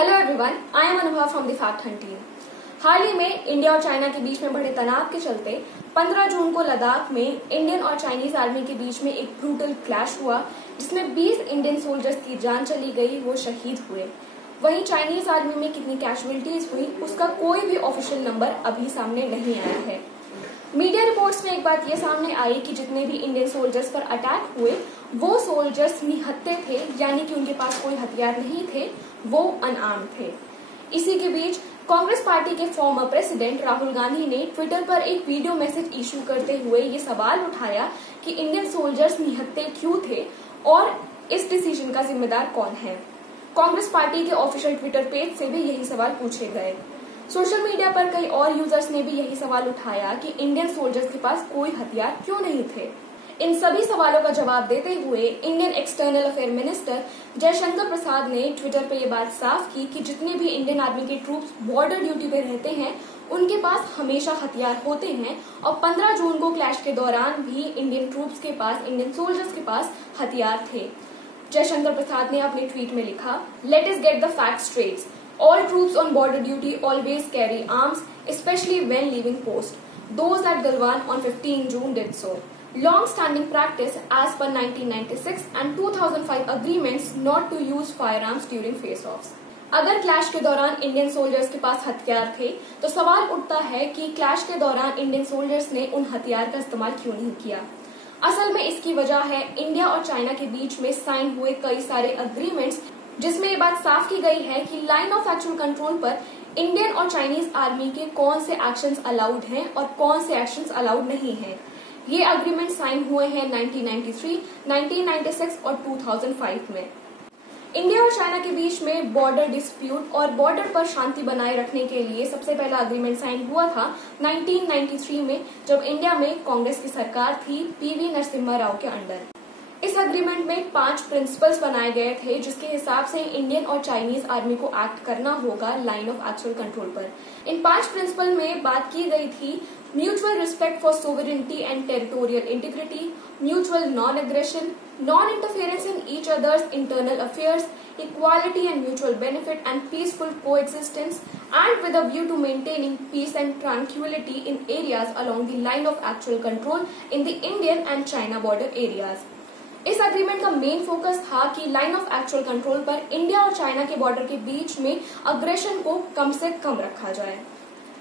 Hello everyone, I am Anubhav from the fact hunt team. हाल ही में इंडिया और चाइना के बीच में बढ़े तनाव के चलते 15 जून को लद्दाख में इंडियन और चाइनीज आर्मी के बीच में एक ब्रूटल क्लैश हुआ, जिसमें 20 इंडियन सोल्जर्स की जान चली गई, वो शहीद हुए। वहीं चाइनीज आर्मी में कितनी कैजुअलिटीज हुई, उसका कोई भी ऑफिशियल नंबर अभी सामने नहीं आया है। मीडिया रिपोर्ट्स में एक बात ये सामने आई कि जितने भी इंडियन सोल्जर्स पर अटैक हुए वो सोल्जर्स निहत्थे थे, यानी कि उनके पास कोई हथियार नहीं थे, वो अनआर्म्ड थे। इसी के बीच कांग्रेस पार्टी के फॉर्मर प्रेसिडेंट राहुल गांधी ने ट्विटर पर एक वीडियो मैसेज इशू करते हुए ये सवाल उठाया कि इंडियन सोल्जर्स निहत्थे क्यों थे और इस डिसीजन का जिम्मेदार कौन है। कांग्रेस पार्टी के ऑफिशियल ट्विटर पेज से भी यही सवाल पूछे गए। सोशल मीडिया पर कई और यूजर्स ने भी यही सवाल उठाया कि इंडियन सोल्जर्स के पास कोई हथियार क्यों नहीं थे। इन सभी सवालों का जवाब देते हुए Indian external affair minister Jaishankar Prasad ने ट्विटर पर यह बात साफ की कि जितने भी इंडियन आर्मी के ट्रूप्स बॉर्डर ड्यूटी पे रहते हैं उनके पास हमेशा हथियार होते हैं और 15 जून को क्लैश के दौरान भी इंडियन ट्रूप्स के पास, इंडियन सोल्जर्स के पास हथियार थे। जयशंकर प्रसाद ने अपने ट्वीट में लिखा, let us get the facts straight. All troops on border duty always carry arms, especially when leaving post. Those at Galwan on 15 June did so. Long-standing practice as per 1996 and 2005 agreements not to use firearms during face-offs. अगर clash के दौरान Indian soldiers के पास हथियार थे तो सवाल उठता है कि क्लैश के दौरान इंडियन सोल्जर्स ने उन हथियार का इस्तेमाल क्यों नहीं किया। असल में इसकी वजह है इंडिया और चाइना के बीच में साइन हुए कई सारे अग्रीमेंट्स, जिसमें ये बात साफ की गई है कि लाइन ऑफ एक्चुअल कंट्रोल पर इंडियन और चाइनीज आर्मी के कौन से एक्शंस अलाउड हैं और कौन से एक्शंस अलाउड नहीं हैं। ये अग्रीमेंट साइन हुए हैं 1993, 1996 और 2005 में। इंडिया और चाइना के बीच में बॉर्डर डिस्प्यूट और बॉर्डर पर शांति बनाए रखने के लिए सबसे पहला अग्रीमेंट साइन हुआ था 1993 में, जब इंडिया में कांग्रेस की सरकार थी पीवी नरसिम्हा राव के अंडर। इस अग्रीमेंट में 5 प्रिंसिपल्स बनाए गए थे, जिसके हिसाब से इंडियन और चाइनीज आर्मी को एक्ट करना होगा लाइन ऑफ एक्चुअल कंट्रोल पर। इन 5 प्रिंसिपल में बात की गई थी mutual respect for sovereignty and territorial integrity, mutual non aggression, non interference in each others internal affairs, equality and mutual benefit and peaceful coexistence, and with a view to maintaining peace and tranquility in areas along the line of actual control in the Indian and China border areas. इस agreement का main focus था कि line of actual control पर India और China के border के बीच में aggression को कम से कम रखा जाए।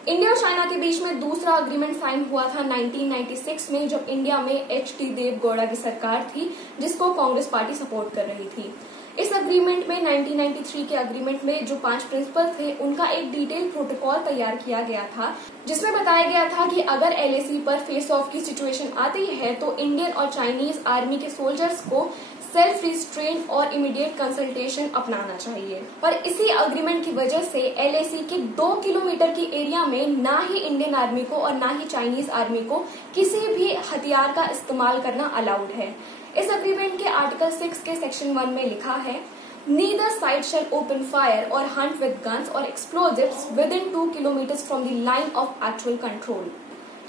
इंडिया और चाइना के बीच में दूसरा अग्रीमेंट साइन हुआ था 1996 में, जब इंडिया में एच.डी. देवगौड़ा की सरकार थी, जिसको कांग्रेस पार्टी सपोर्ट कर रही थी। इस अग्रीमेंट में 1993 के अग्रीमेंट में जो 5 प्रिंसिपल थे उनका एक डिटेल प्रोटोकॉल तैयार किया गया था, जिसमें बताया गया था कि अगर एलएसी पर फेस ऑफ की सिचुएशन आती है तो इंडियन और चाइनीज आर्मी के सोल्जर्स को सेल्फ रिस्ट्रेन और इमीडिएट कंसल्टेशन अपनाना चाहिए। और इसी अग्रीमेंट की वजह से एलएसी के 2 किलोमीटर की एरिया में ना ही इंडियन आर्मी को और ना ही चाइनीज आर्मी को किसी भी हथियार का इस्तेमाल करना अलाउड है। इस अग्रीमेंट के आर्टिकल 6 के सेक्शन 1 में लिखा है, Neither side shall open fire or hunt with guns or explosives within 2 kilometers from the line of actual control.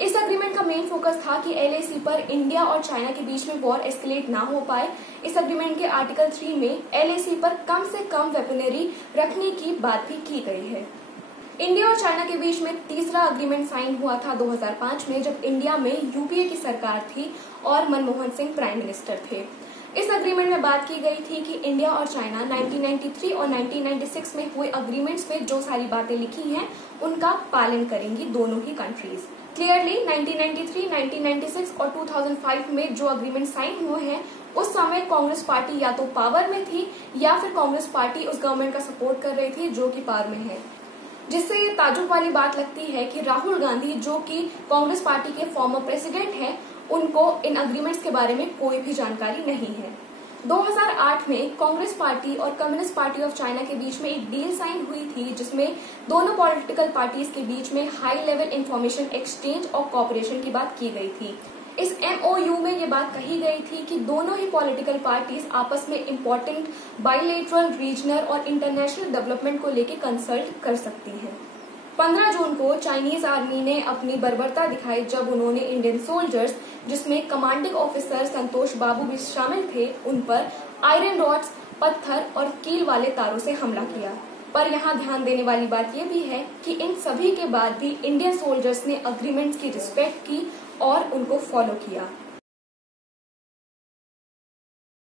इस अग्रीमेंट का मेन फोकस था कि एलएसी पर इंडिया और चाइना के बीच में वॉर एस्केलेट ना हो पाए। इस अग्रीमेंट के आर्टिकल 3 में एलएसी पर कम से कम वेपनरी रखने की बात भी की गई है। इंडिया और चाइना के बीच में तीसरा अग्रीमेंट साइन हुआ था 2005 में, जब इंडिया में यूपीए की सरकार थी और मनमोहन सिंह प्राइम मिनिस्टर थे। इस अग्रीमेंट में बात की गई थी कि इंडिया और चाइना 1993 और 1996 में हुए अग्रीमेंट्स में जो सारी बातें लिखी हैं उनका पालन करेंगी दोनों ही कंट्रीज। क्लियरली 1993, 1996 और 2005 में जो अग्रीमेंट साइन हुए हैं उस समय कांग्रेस पार्टी या तो पावर में थी या फिर कांग्रेस पार्टी उस गवर्नमेंट का सपोर्ट कर रही थी जो कि पावर में है, जिससे ये ताजुब वाली बात लगती है कि राहुल गांधी, जो कि कांग्रेस पार्टी के फॉर्मर प्रेसिडेंट हैं, उनको इन अग्रीमेंट्स के बारे में कोई भी जानकारी नहीं है। 2008 में कांग्रेस पार्टी और कम्युनिस्ट पार्टी ऑफ चाइना के बीच में एक डील साइन हुई थी, जिसमें दोनों पॉलिटिकल पार्टीज के बीच में हाई लेवल इंफॉर्मेशन एक्सचेंज और कोऑपरेशन की बात की गई थी। इस एमओयू में ये बात कही गई थी कि दोनों ही पॉलिटिकल पार्टीज आपस में इम्पोर्टेंट बाइलेटरल, रीजनल और इंटरनेशनल डेवलपमेंट को लेकर कंसल्ट कर सकती हैं। 15 जून को चाइनीज आर्मी ने अपनी बर्बरता दिखाई जब उन्होंने इंडियन सोल्जर्स, जिसमें कमांडिंग ऑफिसर संतोष बाबू भी शामिल थे, उन पर आयरन रॉड्स, पत्थर और कील वाले तारों से हमला किया। पर यहाँ ध्यान देने वाली बात यह भी है कि इन सभी के बाद भी इंडियन सोल्जर्स ने अग्रीमेंट्स की रिस्पेक्ट की और उनको फॉलो किया।